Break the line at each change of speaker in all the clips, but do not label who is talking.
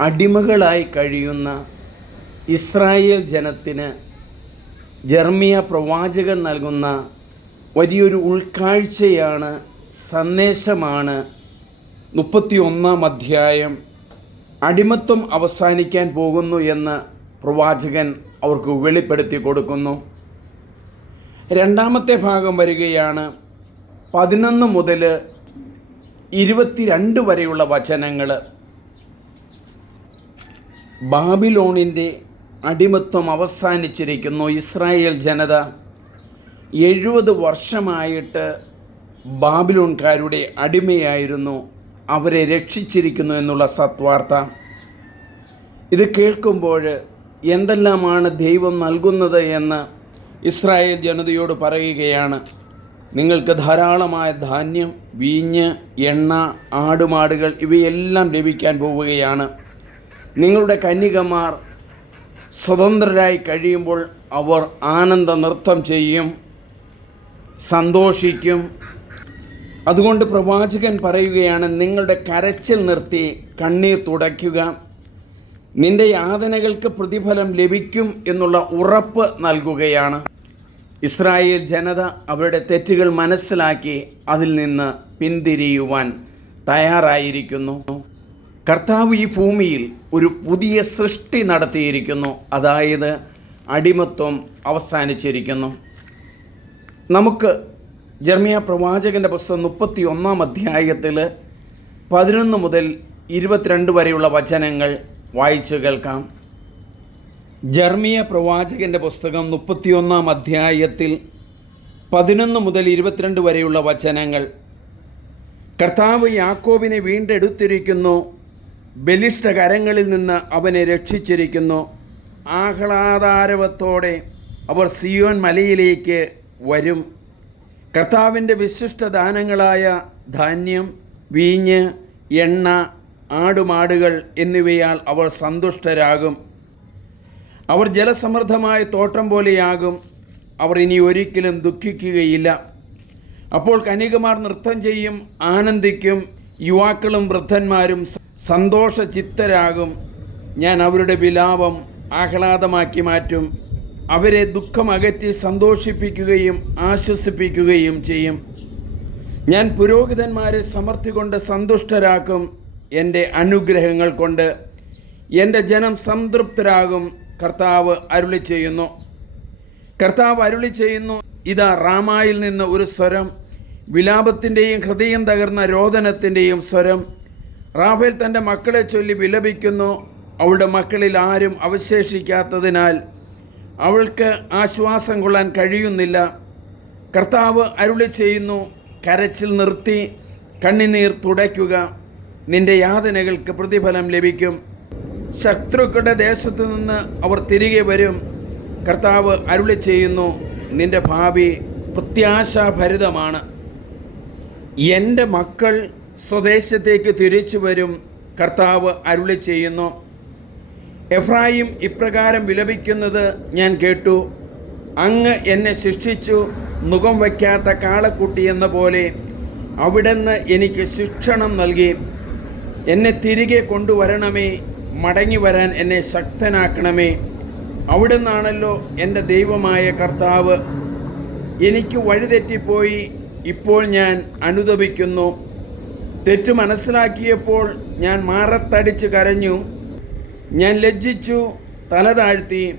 അടിമകളായി കഴിയുന്ന ഇസ്രായേൽ ജനത്തിന് ജർമിയ പ്രവാചകൻ നൽകുന്ന വലിയൊരു ഉൾക്കാഴ്ചയാണ് സന്ദേശമാണ് മുപ്പത്തി ഒന്നാം അധ്യായം അടിമത്വം അവസാനിക്കാൻ പോകുന്നു എന്ന് പ്രവാചകൻ അവർക്ക് വെളിപ്പെടുത്തി കൊടുക്കുന്നു. രണ്ടാമത്തെ ഭാഗം വരികയാണ് പതിനൊന്ന് മുതൽ ഇരുപത്തിരണ്ട് വരെയുള്ള വചനങ്ങൾ ബാബിലോണിന്റെ അടിമത്വം അവസാനിച്ചിരിക്കുന്നു ഇസ്രായേൽ ജനത. എഴുപത് വർഷമായിട്ട് ബാബിലോൺകാരുടെ അടിമയായിരുന്നു അവരെ രക്ഷിച്ചിരിക്കുന്നു എന്നുള്ള സത്വാർത്ത. ഇത് കേൾക്കുമ്പോൾ എന്തെല്ലാമാണ് ദൈവം നൽകുന്നത് എന്ന് ഇസ്രായേൽ ജനതയോട് പറയുകയാണ്. നിങ്ങൾക്ക് ധാരാളമായ ധാന്യം വീഞ്ഞ് എണ്ണ ആടുമാടുകൾ ഇവയെല്ലാം ലഭിക്കാൻ പോവുകയാണ്. നിങ്ങളുടെ കന്യകമാർ സ്വതന്ത്രരായി കഴിയുമ്പോൾ അവർ ആനന്ദ നൃത്തം ചെയ്യും സന്തോഷിക്കും. അതുകൊണ്ട് പ്രവാചകൻ പറയുകയാണ് നിങ്ങളുടെ കരച്ചിൽ നിർത്തി കണ്ണീർ തുടയ്ക്കുക. നിന്റെ യാതനകൾക്ക് പ്രതിഫലം ലഭിക്കും എന്നുള്ള ഉറപ്പ് നൽകുകയാണ്. ഇസ്രായേൽ ജനത അവരുടെ തെറ്റുകൾ മനസ്സിലാക്കി അതിൽ നിന്ന് പിന്തിരിയുവാൻ തയ്യാറായിരിക്കുന്നു. കർത്താവ് ഈ ഭൂമിയിൽ ഒരു പുതിയ സൃഷ്ടി നടത്തിയിരിക്കുന്നു. അതായത് അടിമത്വം അവസാനിച്ചിരിക്കുന്നു. നമുക്ക് ജർമിയ പ്രവാചകന്റെ പുസ്തകം മുപ്പത്തി ഒന്നാം അധ്യായത്തിൽ പതിനൊന്ന് മുതൽ ഇരുപത്തിരണ്ട് വരെയുള്ള വചനങ്ങൾ വായിച്ചു കേൾക്കാം. ജർമിയ പ്രവാചകന്റെ പുസ്തകം മുപ്പത്തിയൊന്നാം അധ്യായത്തിൽ പതിനൊന്ന് മുതൽ ഇരുപത്തിരണ്ട് വരെയുള്ള വചനങ്ങൾ. കർത്താവ് യാക്കോബിനെ വീണ്ടെടുത്തിരിക്കുന്നു. ബലിഷ്ഠ കരങ്ങളിൽ നിന്ന് അവനെ രക്ഷിച്ചിരിക്കുന്നു. ആഹ്ലാദാരവത്തോടെ അവർ സിയോൻ മലയിലേക്ക് വരും. കർത്താവിന്റെ വിശിഷ്ട ദാനങ്ങളായ ധാന്യം വീഞ്ഞ് എണ്ണ ആടുമാടുകൾ എന്നിവയാൽ അവർ സന്തുഷ്ടരാകും. അവർ ജലസമൃദ്ധമായ തോട്ടം പോലെയാകും. അവർ ഇനി ഒരിക്കലും ദുഃഖിക്കുകയില്ല. അപ്പോൾ കനികമാർ നൃത്തം ചെയ്യും ആനന്ദിക്കും. യുവാക്കളും വൃദ്ധന്മാരും സന്തോഷ ചിത്തരാകും ഞാൻ അവരുടെ വിലാപം ആഹ്ലാദമാക്കി മാറ്റും. അവരെ ദുഃഖം അകറ്റി സന്തോഷിപ്പിക്കുകയും ആശ്വസിപ്പിക്കുകയും ചെയ്യും. ഞാൻ പുരോഹിതന്മാരെ സമർത്ഥി കൊണ്ട് സന്തുഷ്ടരാക്കും എന്റെ അനുഗ്രഹങ്ങൾ കൊണ്ട്. എന്റെ ജനം സംതൃപ്തരാകും കർത്താവ് അരുളി ചെയ്യുന്നു കർത്താവ് അരുളി ചെയ്യുന്നു ഇതാ റാമായിൽ നിന്ന് ഒരു സ്വരം. വിലാപത്തിന്റെയും ഹൃദയം തകർന്ന രോദനത്തിന്റെയും സ്വരം റാഫേൽ തന്റെ മക്കളെ ചൊല്ലി വിലപിക്കുന്നു. അവളുടെ മക്കളിൽ ആരും അവശേഷിക്കാത്തതിനാൽ അവൾക്ക് ആശ്വാസം കൊള്ളാൻ കഴിയുന്നില്ല. കർത്താവ് അരുളി ചെയ്യുന്നു കരച്ചിൽ നിർത്തി കണ്ണിനീർ തുടയ്ക്കുക. നിന്റെ യാതനകൾക്ക് പ്രതിഫലം ലഭിക്കും. ശത്രുക്കളുടെ ദേശത്തു നിന്ന് അവർ തിരികെ വരും. കർത്താവ് അരുളി ചെയ്യുന്നു നിന്റെ ഭാവി പ്രത്യാശാഭരിതമാണ്. എന്റെ മക്കൾ സ്വദേശത്തേക്ക് തിരിച്ചു വരും കർത്താവ് അരുളി ചെയ്യുന്നു. എഫ്രായിം ഇപ്രകാരം വിലപിക്കുന്നത് ഞാൻ കേട്ടു. അങ്ങ് എന്നെ ശിക്ഷിച്ചു മുഖം വയ്ക്കാത്ത കാളക്കുട്ടി എന്ന പോലെ അവിടുന്ന് എനിക്ക് ശിക്ഷണം നൽകി. എന്നെ തിരികെ കൊണ്ടുവരണമേ മടങ്ങി വരാൻ എന്നെ ശക്തനാക്കണമേ. അവിടുന്നാണല്ലോ എന്റെ ദൈവമായ കർത്താവ്. എനിക്ക് വഴിതെറ്റിപ്പോയി ഇപ്പോൾ ഞാൻ അനുദപിക്കുന്നു. തെറ്റു മനസ്സിലാക്കിയപ്പോൾ ഞാൻ മാറത്തടിച്ച് കരഞ്ഞു. ഞാൻ ലജ്ജിച്ചു തല താഴ്ത്തി.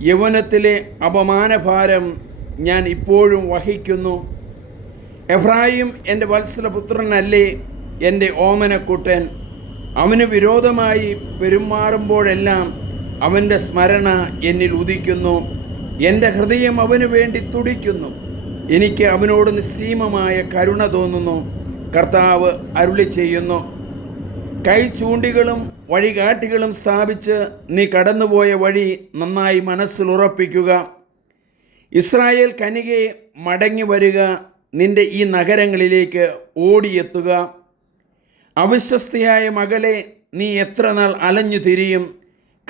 യൗവനത്തിലെ അപമാനഭാരം ഞാൻ ഇപ്പോഴും വഹിക്കുന്നു. എഫ്രായിം എന്റെ വത്സലപുത്രനല്ലേ? എന്റെ ഓമനക്കുട്ടൻ. അവന് വിരോധമായി പെരുമാറുമ്പോഴെല്ലാം അവന്റെ സ്മരണ എന്നിൽ ഉദിക്കുന്നു. എന്റെ ഹൃദയം അവന് വേണ്ടി തുടിക്കുന്നു. എനിക്ക് അവനോട് നിസ്സീമമായ കരുണ തോന്നുന്നു. കർത്താവ് അരുളി ചെയ്യുന്നു. കൈ ചൂണ്ടികളും വഴികാട്ടികളും സ്ഥാപിച്ച് നീ കടന്നുപോയ വഴി നന്നായി മനസ്സിൽ ഉറപ്പിക്കുക. ഇസ്രായേൽ കനികയെ മടങ്ങി വരിക. നിന്റെ ഈ നഗരങ്ങളിലേക്ക് ഓടിയെത്തുക. അവിശ്വസ്തയായ മകളെ നീ എത്ര നാൾ അലഞ്ഞു തിരിയും.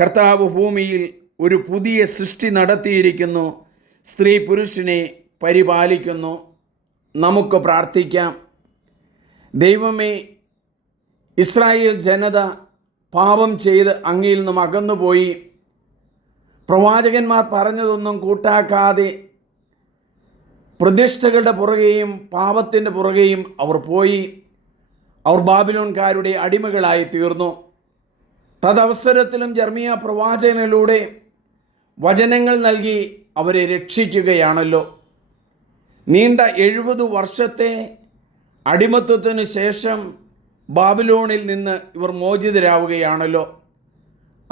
കർത്താവ് ഭൂമിയിൽ ഒരു പുതിയ സൃഷ്ടി നടത്തിയിരിക്കുന്നു. സ്ത്രീ പുരുഷനെ പരിപാലിക്കുന്നു. നമുക്ക് പ്രാർത്ഥിക്കാം. ദൈവമേ ഇസ്രായേൽ ജനത പാപം ചെയ്ത് അങ്ങയിൽ നിന്നും അകന്നുപോയി. പ്രവാചകന്മാർ പറഞ്ഞതൊന്നും കൂട്ടാക്കാതെ പ്രതിഷ്ഠകളുടെ പുറകെയും പാപത്തിന്റെ പുറകെയും അവർ പോയി. അവർ ബാബിലോൺകാരുടെ അടിമകളായി തീർന്നു. തദവസരത്തിലും ജർമിയ പ്രവാചകനിലൂടെ വചനങ്ങൾ നൽകി അവരെ രക്ഷിക്കുകയാണല്ലോ. നീണ്ട എഴുപത് വർഷത്തെ അടിമത്വത്തിന് ശേഷം ബാബിലോണിൽ നിന്ന് ഇവർ മോചിതരാവുകയാണല്ലോ.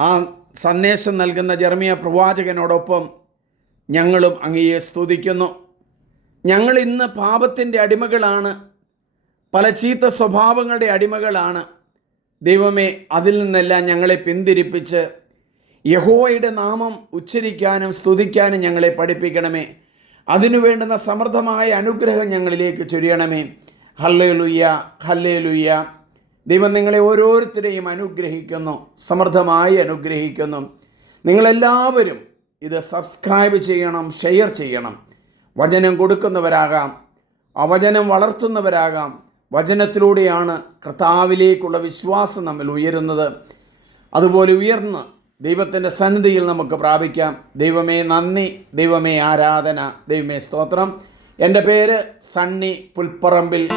ആ സന്ദേശം നൽകുന്ന ജർമിയ പ്രവാചകനോടൊപ്പം ഞങ്ങളും അങ്ങയെ സ്തുതിക്കുന്നു. ഞങ്ങൾ ഇന്ന് പാപത്തിന്റെ അടിമകളാണ്. പല ചീത്ത സ്വഭാവങ്ങളുടെ അടിമകളാണ്. ദൈവമേ അതിൽ നിന്നെല്ലാം ഞങ്ങളെ പിന്തിരിപ്പിച്ച് യഹോയുടെ നാമം ഉച്ചരിക്കാനും സ്തുതിക്കാനും ഞങ്ങളെ പഠിപ്പിക്കണമേ. അതിനു വേണ്ടുന്ന സമൃദ്ധമായ അനുഗ്രഹം ഞങ്ങളിലേക്ക് ചൊരിയണമേ. ഹല്ലേ ലുയ്യ ഹല്ലേ ലുയ്യ ദൈവം നിങ്ങളെ ഓരോരുത്തരെയും അനുഗ്രഹിക്കുന്നു സമൃദ്ധമായി അനുഗ്രഹിക്കുന്നു. നിങ്ങളെല്ലാവരും ഇത് സബ്സ്ക്രൈബ് ചെയ്യണം ഷെയർ ചെയ്യണം. വചനം കൊടുക്കുന്നവരാകാം ആ വചനം വളർത്തുന്നവരാകാം. വചനത്തിലൂടെയാണ് കർത്താവിലേക്കുള്ള വിശ്വാസം നമ്മൾ ഉയരുന്നത്. അതുപോലെ ഉയർന്ന് ദൈവത്തിന്റെ സന്നിധിയിൽ നമുക്ക് പ്രാപിക്കാം. ദൈവമേ നന്ദി. ദൈവമേ ആരാധന. ദൈവമേ സ്തോത്രം. എന്റെ പേര് സണ്ണി പുൽപ്പറമ്പിൽ.